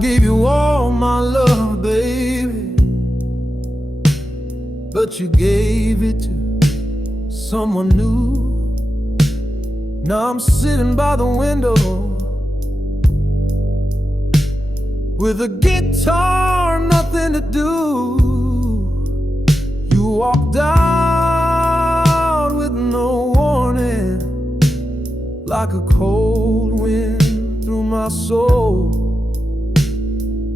gave you all my love, baby, but you gave it to someone new. Now I'm sitting by the window with a guitar, nothing to do. You walked out with no warning, like a cold wind through my soul.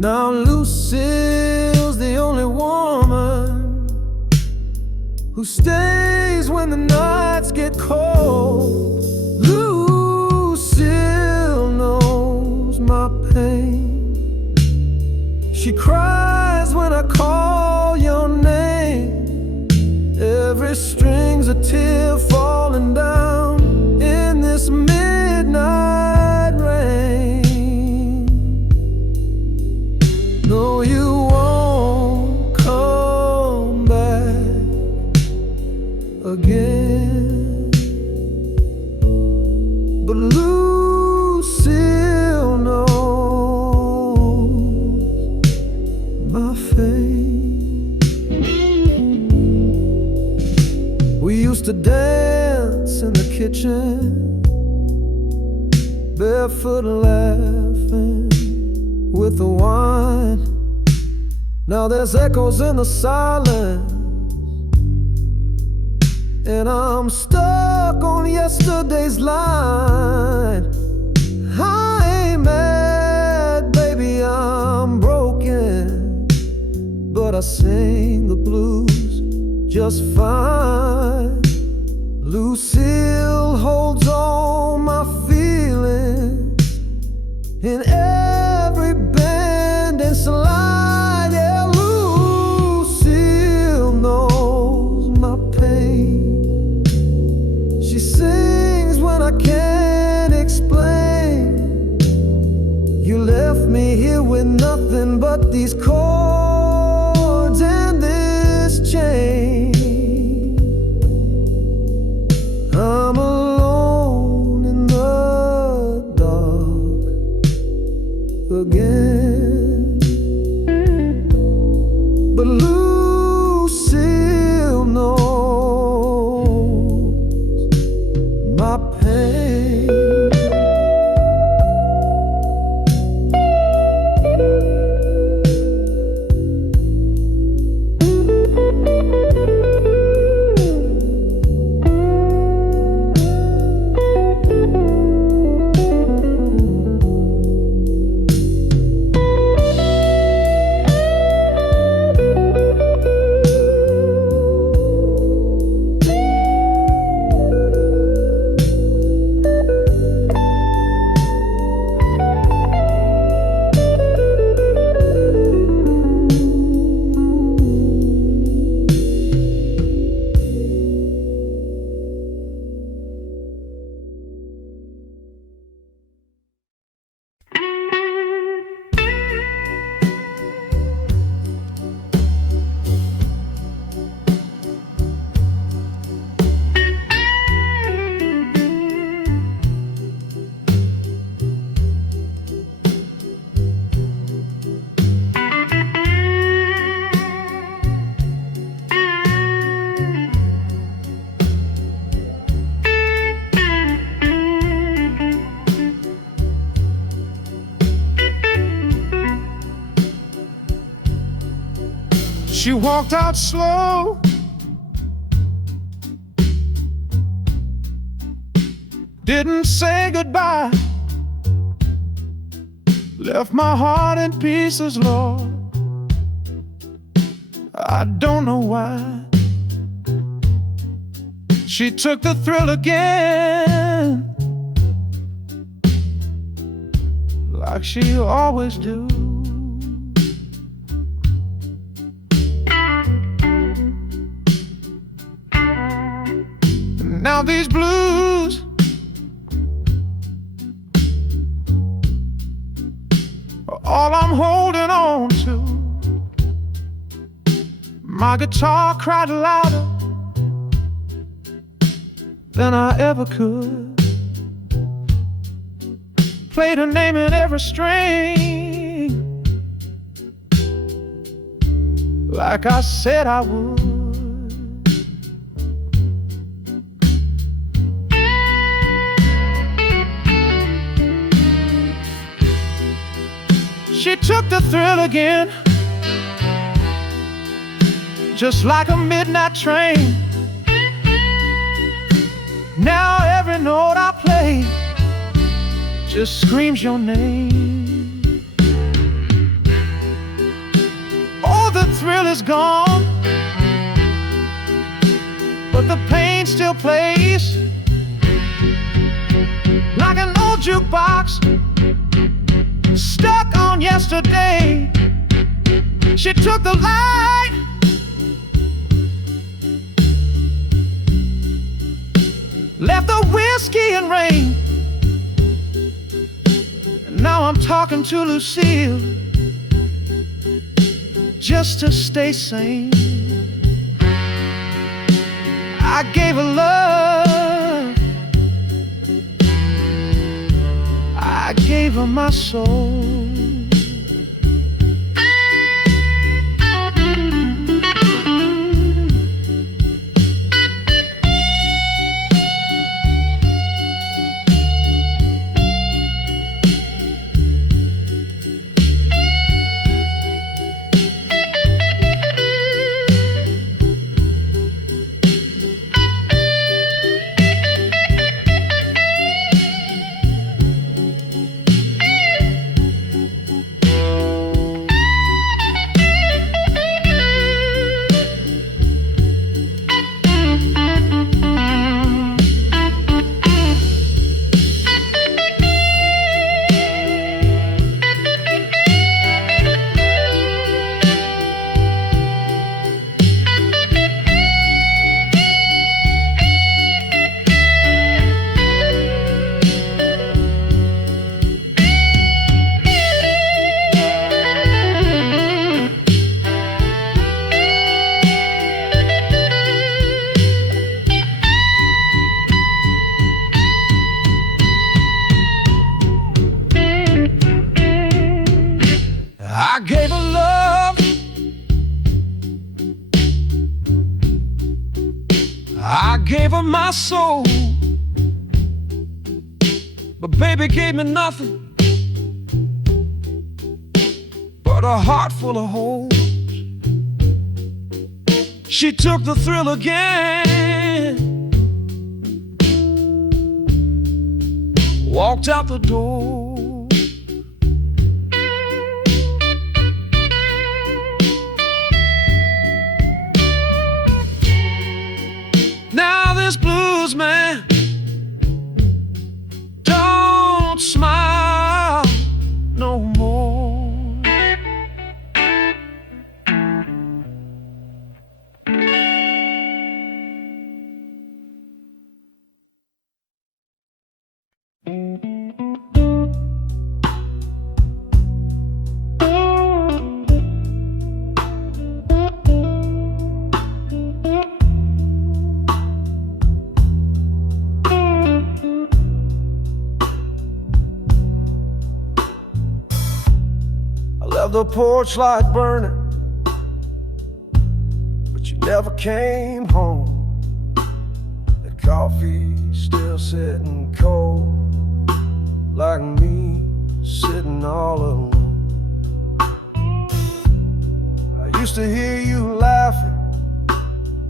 Now Lucille's the only woman who stays when the nights get cold. Lucille knows my pain. She cries when I call your name. Every string's a tear falling down in this midnight rain. No, you won't come back again, but Lucille knows my fate. We used to dance in the kitchen, barefoot laughing with the wine. Now there's echoes in the silence, and I'm stuck on yesterday's line. I ain't mad, baby, I'm broken, but I sing the blues just fine. Lucille holds all my feelings in every bend and slide. Yeah, Lucille knows my pain. She sings when I can't explain. You left me here with nothing but these chords and this chain. I'm alone in the dark again, but Lucille knows my pain. She walked out slow, didn't say goodbye, left my heart in pieces, Lord. I don't know why. She took the thrill again, like she always do. Now these blues are all I'm holding on to. My guitar cried louder than I ever could. Played her name in every string, like I said I would. She took the thrill again, just like a midnight train. Now every note I play just screams your name. Oh, the thrill is gone, but the pain still plays like an old jukebox stuck on yesterday. She took the light, left the whiskey and rain, and now I'm talking to Lucille just to stay sane. I gave her love, I gave her my soul. I gave her love, I gave her my soul, but baby gave me nothing but a heart full of holes. She took the thrill again, walked out the door. Now this blues man don't smile no more. Left the porch light burning, but you never came home. The coffee still sitting cold, like me sitting all alone. I used to hear you laughing,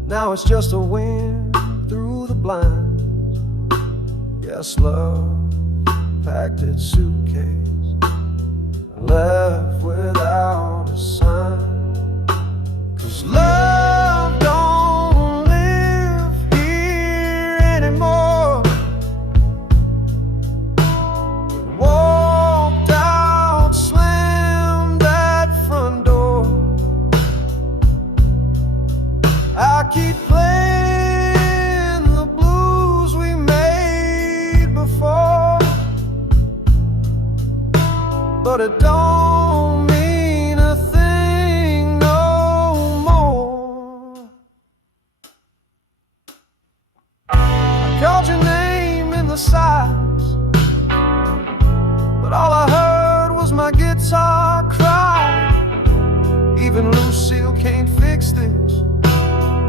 now it's just a wind through the blinds. Yes, love packed its suitcase, left without a sign. 'Cause love don't live here anymore. It walked out, slammed that front door. I keep playing the blues we made before, but it don't mean a thing no more. I called your name in the silence, but all I heard was my guitar cry. Even Lucille can't feel fix,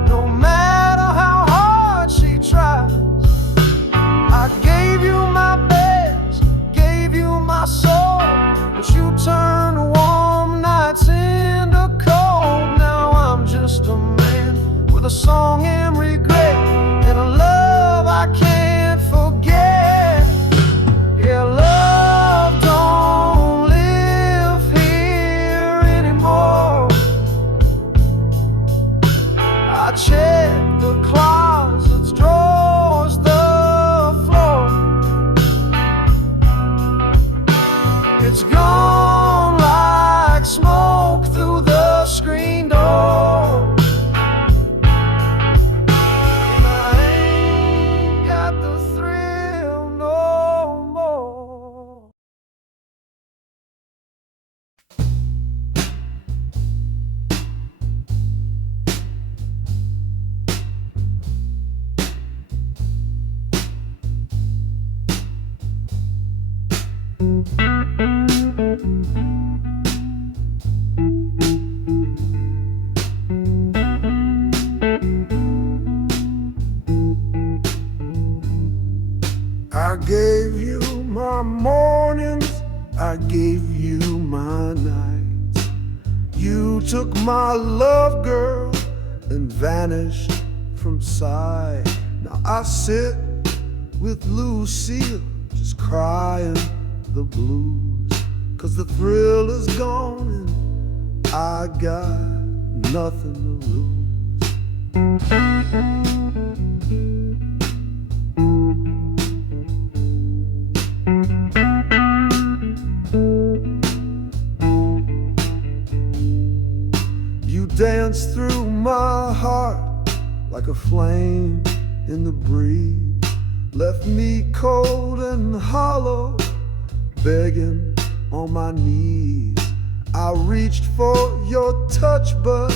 no matter how hard she tries. I gave you my best, gave you my soul, but you turned warm nights into cold. Now I'm just a man with a song and regret, and a love I can't forget. Yeah, love don't live here anymore. I checked the closets, drawers, the floor. It's gone like smoke through the screen door. And I ain't got the thrill no more. I gave you my mornings, I gave you my nights. You took my love, girl, and vanished from sight. Now I sit with Lucille, just crying the blues, 'cause the thrill is gone and I got nothing to lose. You danced through my heart like a flame in the breeze, left me cold and hollow, begging on my knees. I reached for your touch, but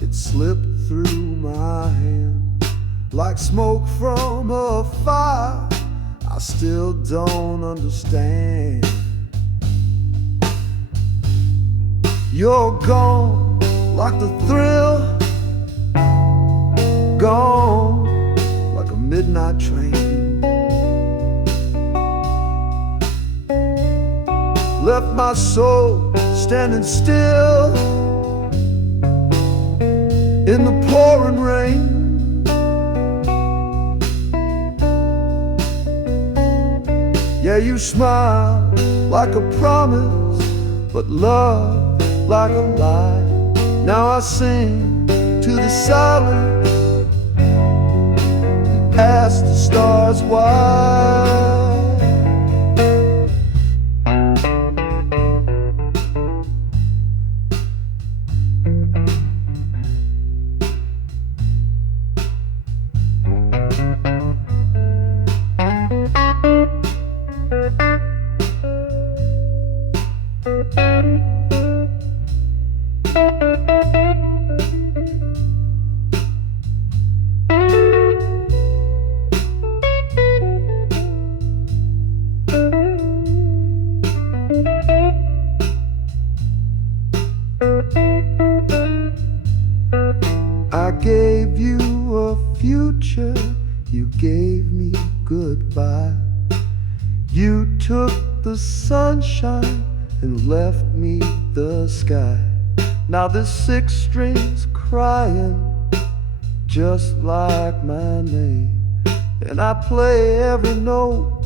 it slipped through my hand like smoke from a fire. I still don't understand. You're gone like the thrill, gone like a midnight train. Left my soul standing still in the pouring rain. Yeah, you smile like a promise, but love like a lie. Now I sing to the silence and ask the stars why. I gave you a future, you gave me goodbye. You took the sunshine and left me the sky. Now this six strings crying just like my name, and I play every note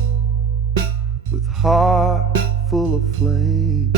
with heart full of flame.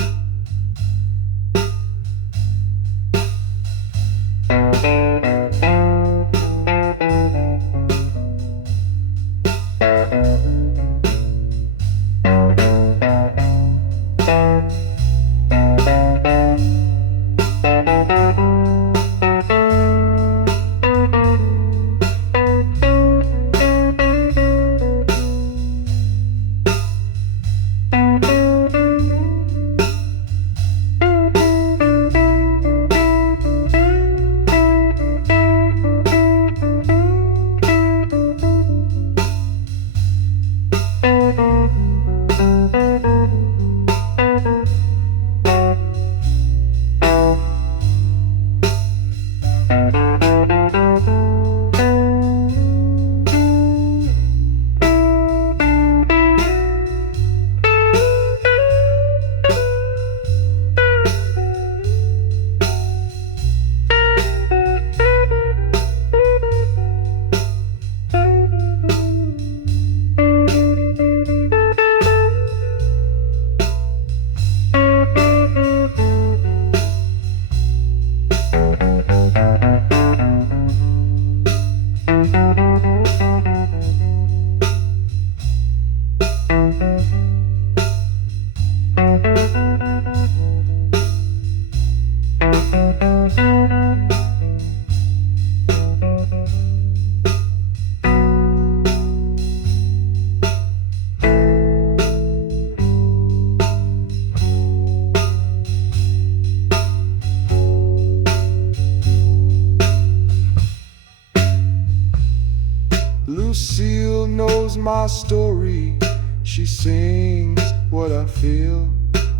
knows my story. She sings what I feel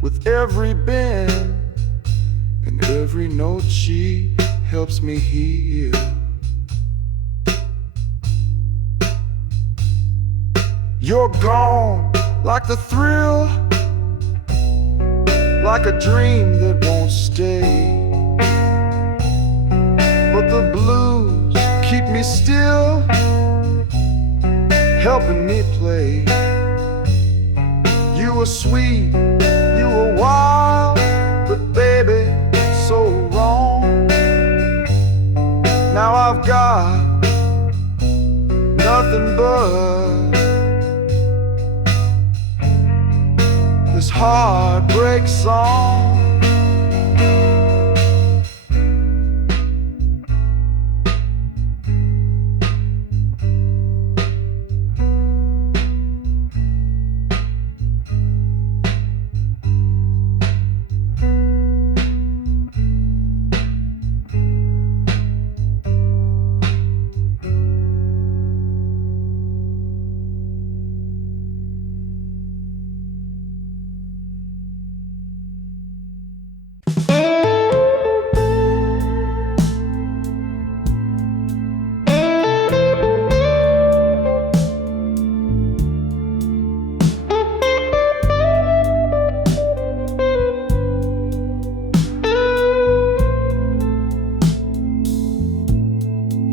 with every bend, and every note she helps me heal. You're gone like the thrill, like a dream that won't stay. But the blues keep me still, helping me play. You were sweet, you were wild, but baby, so wrong. Now I've got nothing but this heartbreak song.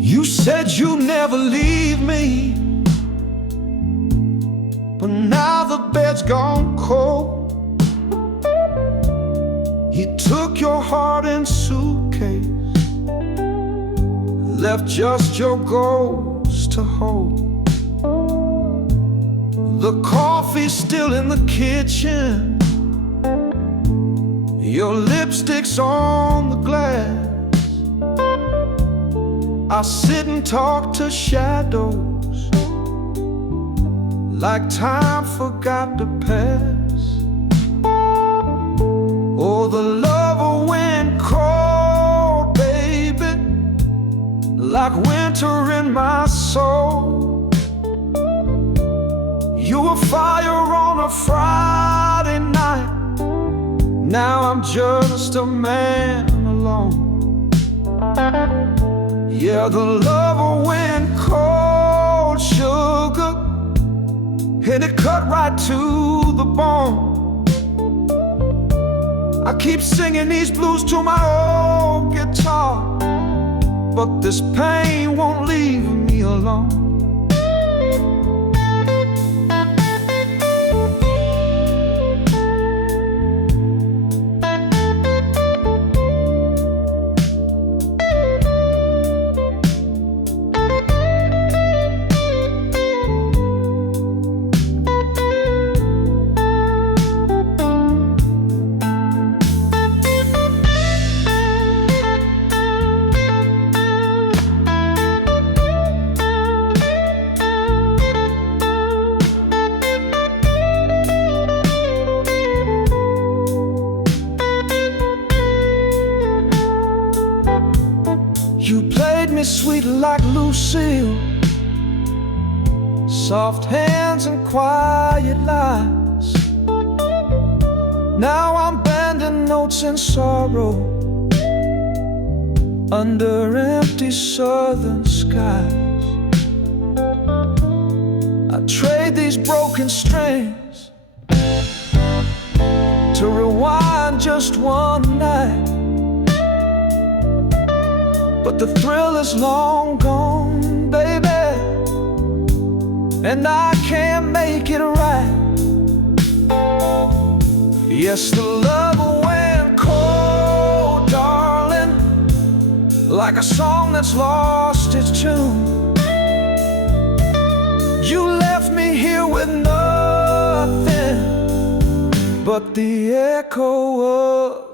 You said you'd never leave me, but now the bed's gone cold. He took your heart in suitcase, left just your ghost to hold. The coffee's still in the kitchen, your lipstick's on the glass. I sit and talk to shadows, like time forgot to pass. Oh, the lover went cold, baby, like winter in my soul. You were fire on a Friday night, now I'm just a man alone. Yeah, the lover went cold, sugar, and it cut right to the bone. I keep singing these blues to my old guitar, but this pain won't leave me alone. You played me sweet like Lucille, soft hands and quiet lies. Now I'm bending notes in sorrow under empty southern skies. I trade these broken strings to rewind just one night, but the thrill is long gone, baby, and I can't make it right. Yes, the lover went cold, darling, like a song that's lost its tune. You left me here with nothing but the echo of